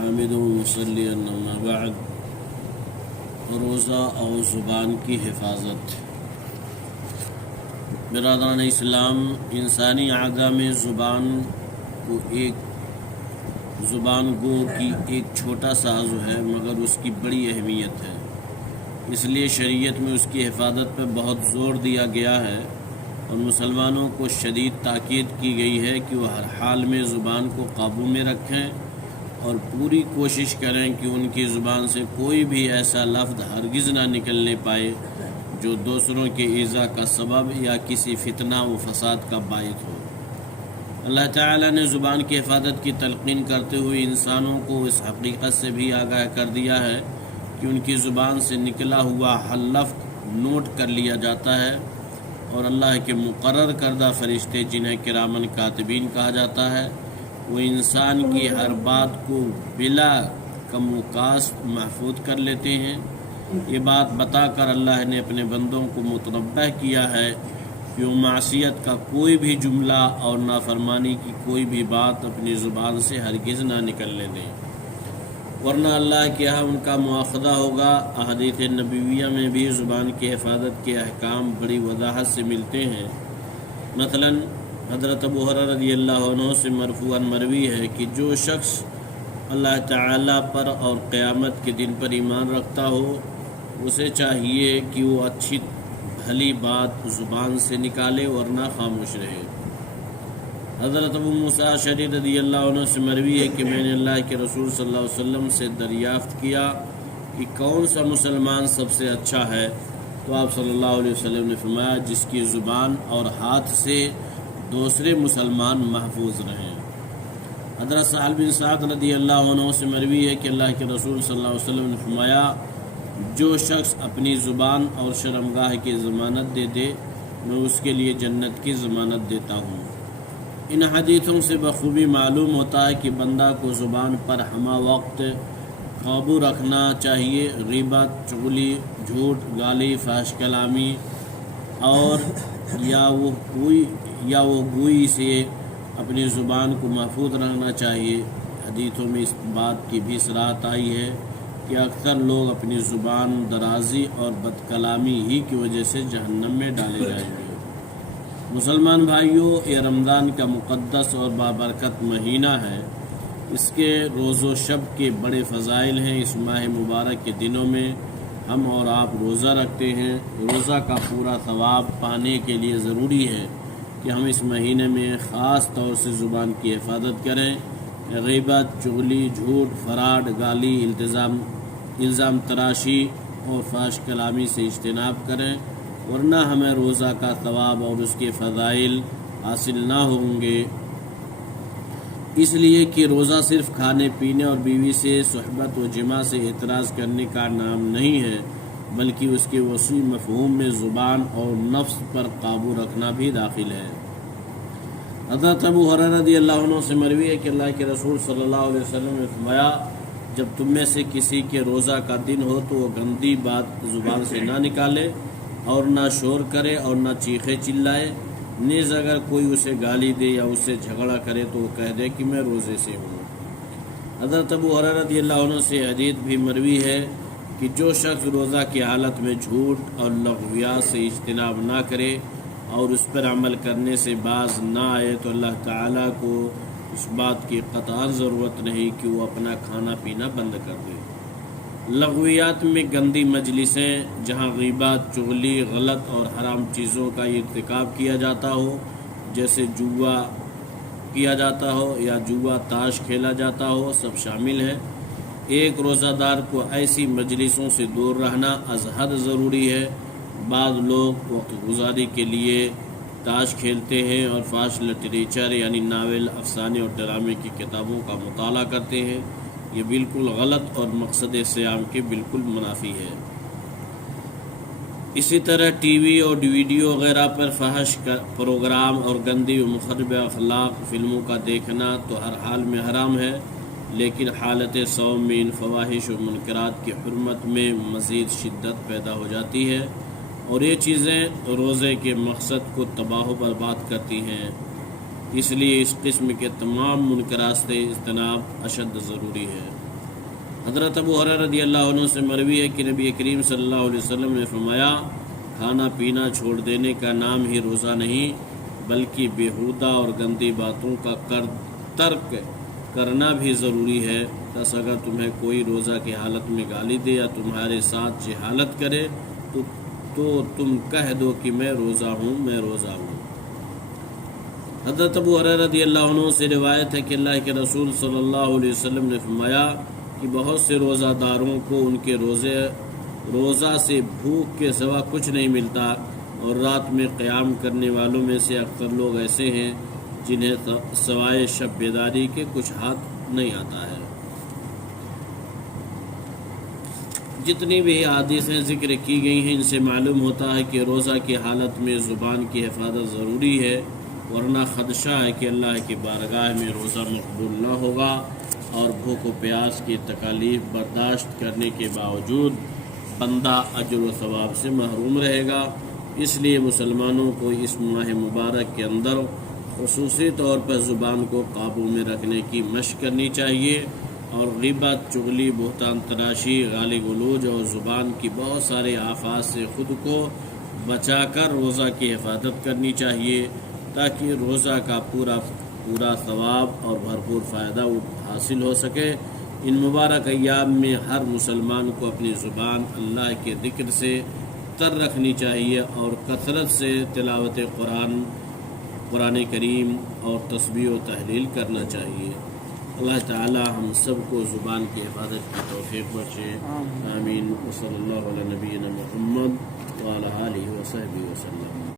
حامد و مصلی اما بعد، روزہ اور زبان کی حفاظت۔ برادران اسلام، انسانی اعضاء میں زبان گو کی ایک چھوٹا سا عضو ہے، مگر اس کی بڑی اہمیت ہے۔ اس لیے شریعت میں اس کی حفاظت پر بہت زور دیا گیا ہے اور مسلمانوں کو شدید تاکید کی گئی ہے کہ وہ ہر حال میں زبان کو قابو میں رکھیں اور پوری کوشش کریں کہ ان کی زبان سے کوئی بھی ایسا لفظ ہرگز نہ نکلنے پائے جو دوسروں کے ایذا کا سبب یا کسی فتنہ و فساد کا باعث ہو۔ اللہ تعالیٰ نے زبان کی حفاظت کی تلقین کرتے ہوئے انسانوں کو اس حقیقت سے بھی آگاہ کر دیا ہے کہ ان کی زبان سے نکلا ہوا ہر لفظ نوٹ کر لیا جاتا ہے اور اللہ کے مقرر کردہ فرشتے، جنہیں کرامن کاتبین کہا جاتا ہے، وہ انسان کی ہر بات کو بلا کم و کاست محفوظ کر لیتے ہیں۔ یہ بات بتا کر اللہ نے اپنے بندوں کو متنبہ کیا ہے کہ وہ معصیت کا کوئی بھی جملہ اور نافرمانی کی کوئی بھی بات اپنی زبان سے ہرگز نہ نکلنے دیں، ورنہ اللہ کے ہاں ان کا مواخذہ ہوگا۔ احادیث نبویہ میں بھی زبان کی حفاظت کے احکام بڑی وضاحت سے ملتے ہیں۔ مثلا حضرت ابو ہریرہ رضی اللہ عنہ سے مرفوعاً مروی ہے کہ جو شخص اللہ تعالیٰ پر اور قیامت کے دن پر ایمان رکھتا ہو، اسے چاہیے کہ وہ اچھی بھلی بات زبان سے نکالے ورنہ خاموش رہے۔ حضرت ابو موسیٰ اشعری رضی اللہ عنہ سے مروی ہے کہ میں نے اللہ کے رسول صلی اللہ علیہ وسلم سے دریافت کیا کہ کون سا مسلمان سب سے اچھا ہے، تو آپ صلی اللہ علیہ وسلم نے فرمایا جس کی زبان اور ہاتھ سے دوسرے مسلمان محفوظ رہیں۔ حضرت سہل بن سعد رضی اللہ عنہ سے مروی ہے کہ اللہ کے رسول صلی اللہ علیہ وسلم نے فرمایا جو شخص اپنی زبان اور شرمگاہ کی ضمانت دے دے، میں اس کے لیے جنت کی ضمانت دیتا ہوں۔ ان حدیثوں سے بخوبی معلوم ہوتا ہے کہ بندہ کو زبان پر ہمہ وقت قابو رکھنا چاہیے۔ غیبت، چغلی، جھوٹ، گالی، فحش کلامی اور یا وہ گوئی سے اپنی زبان کو محفوظ رکھنا چاہیے۔ حدیثوں میں اس بات کی بھی صراحت آئی ہے کہ اکثر لوگ اپنی زبان درازی اور بد کلامی ہی کی وجہ سے جہنم میں ڈالے جائیں گے۔ مسلمان بھائیوں، یہ رمضان کا مقدس اور بابرکت مہینہ ہے۔ اس کے روز و شب کے بڑے فضائل ہیں۔ اس ماہ مبارک کے دنوں میں ہم اور آپ روزہ رکھتے ہیں۔ روزہ کا پورا ثواب پانے کے لیے ضروری ہے کہ ہم اس مہینے میں خاص طور سے زبان کی حفاظت کریں۔ غیبت، چغلی، جھوٹ، فراڈ، گالی، الزام تراشی اور فحش کلامی سے اجتناب کریں، ورنہ ہمیں روزہ کا ثواب اور اس کے فضائل حاصل نہ ہوں گے۔ اس لیے کہ روزہ صرف کھانے پینے اور بیوی سے صحبت و جماع سے اعتراض کرنے کا نام نہیں ہے، بلکہ اس کے وسیع مفہوم میں زبان اور نفس پر قابو رکھنا بھی داخل ہے۔ حضرت ابو ہریرہ رضی اللہ عنہ سے مروی ہے کہ اللہ کے رسول صلی اللہ علیہ وسلم نے فرمایا جب تم میں سے کسی کے روزہ کا دن ہو تو وہ گندی بات زبان سے نہ نکالے اور نہ شور کرے اور نہ چیخے چلائے، نیز اگر کوئی اسے گالی دے یا اس سے جھگڑا کرے تو وہ کہہ دے کہ میں روزے سے ہوں۔ حضرت ابو ہریرہ رضی اللہ عنہ سے حدیث بھی مروی ہے کہ جو شخص روزہ کی حالت میں جھوٹ اور لغویات سے اجتناب نہ کرے اور اس پر عمل کرنے سے باز نہ آئے تو اللہ تعالیٰ کو اس بات کی قطعاً ضرورت نہیں کہ وہ اپنا کھانا پینا بند کر دے۔ لغویات میں گندی مجلسیں جہاں غیبت، چغلی، غلط اور حرام چیزوں کا ارتکاب کیا جاتا ہو، جیسے جوا کیا جاتا ہو یا جوا تاش کھیلا جاتا ہو، سب شامل ہیں۔ ایک روزہ دار کو ایسی مجلسوں سے دور رہنا از حد ضروری ہے۔ بعض لوگ وقت گزاری کے لیے تاش کھیلتے ہیں اور فحش لٹریچر یعنی ناول، افسانے اور ڈرامے کی کتابوں کا مطالعہ کرتے ہیں۔ یہ بالکل غلط اور مقصد صیام کے بالکل منافی ہے۔ اسی طرح ٹی وی اور ویڈیو وغیرہ پر فحش پروگرام اور گندی و مخرب اخلاق فلموں کا دیکھنا تو ہر حال میں حرام ہے، لیکن حالت صوم میں ان فواحش و منکرات کی حرمت میں مزید شدت پیدا ہو جاتی ہے اور یہ چیزیں روزے کے مقصد کو تباہ و برباد کرتی ہیں۔ اس لیے اس قسم کے تمام منکرات سے اجتناب اشد ضروری ہے۔ حضرت ابو ہریرہ رضی اللہ عنہ سے مروی ہے کہ نبی کریم صلی اللہ علیہ وسلم نے فرمایا کھانا پینا چھوڑ دینے کا نام ہی روزہ نہیں بلکہ بیہودہ اور گندی باتوں کا ترک کرنا بھی ضروری ہے۔ بس اگر تمہیں کوئی روزہ کی حالت میں گالی دے یا تمہارے ساتھ جہالت کرے تو تم کہہ دو کہ میں روزہ ہوں، میں روزہ ہوں۔ حضرت ابو ہریرہ رضی اللہ عنہ سے روایت ہے کہ اللہ کے رسول صلی اللہ علیہ وسلم نے فرمایا کہ بہت سے روزہ داروں کو ان کے روزہ سے بھوک کے سوا کچھ نہیں ملتا، اور رات میں قیام کرنے والوں میں سے اکثر لوگ ایسے ہیں جنہیں سوائے شب بیداری کے کچھ ہاتھ نہیں آتا ہے۔ جتنی بھی حدیثیں ذکر کی گئی ہیں ان سے معلوم ہوتا ہے کہ روزہ کی حالت میں زبان کی حفاظت ضروری ہے، ورنہ خدشہ ہے کہ اللہ کی بارگاہ میں روزہ مقبول نہ ہوگا اور بھوک و پیاس کی تکالیف برداشت کرنے کے باوجود بندہ اجر و ثواب سے محروم رہے گا۔ اس لیے مسلمانوں کو اس ماہ مبارک کے اندر خصوصی طور پر زبان کو قابو میں رکھنے کی مشق کرنی چاہیے، اور غیبت، چغلی، بہتان تراشی، گالی گلوچ اور زبان کی بہت سارے آفات سے خود کو بچا کر روزہ کی حفاظت کرنی چاہیے، تاکہ روزہ کا پورا ثواب اور بھرپور فائدہ حاصل ہو سکے۔ ان مبارک ایام میں ہر مسلمان کو اپنی زبان اللہ کے ذکر سے تر رکھنی چاہیے اور کثرت سے تلاوت قرآن کریم اور تسبیح و تحلیل کرنا چاہیے۔ اللہ تعالی ہم سب کو زبان کی حفاظت کی توفیق بخشے، آمین۔ وصلی اللہ علی نبینا محمد وعلی آلہ وصحبہ وسلم۔